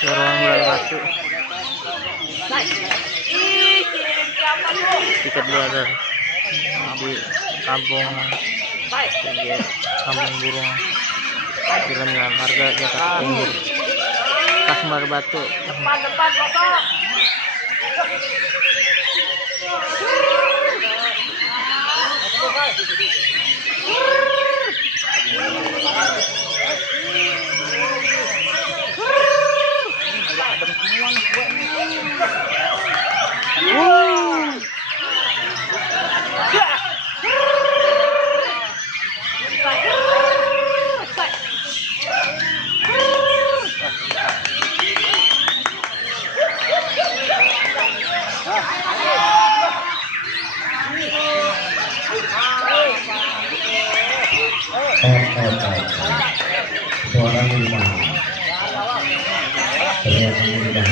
Dorongan mulai batu. Tiket brother di kampung kampung burung filmnya harga Jakarta Timur Kasmar Batu. Depan kosong. Suara lidah, teriakan lidah.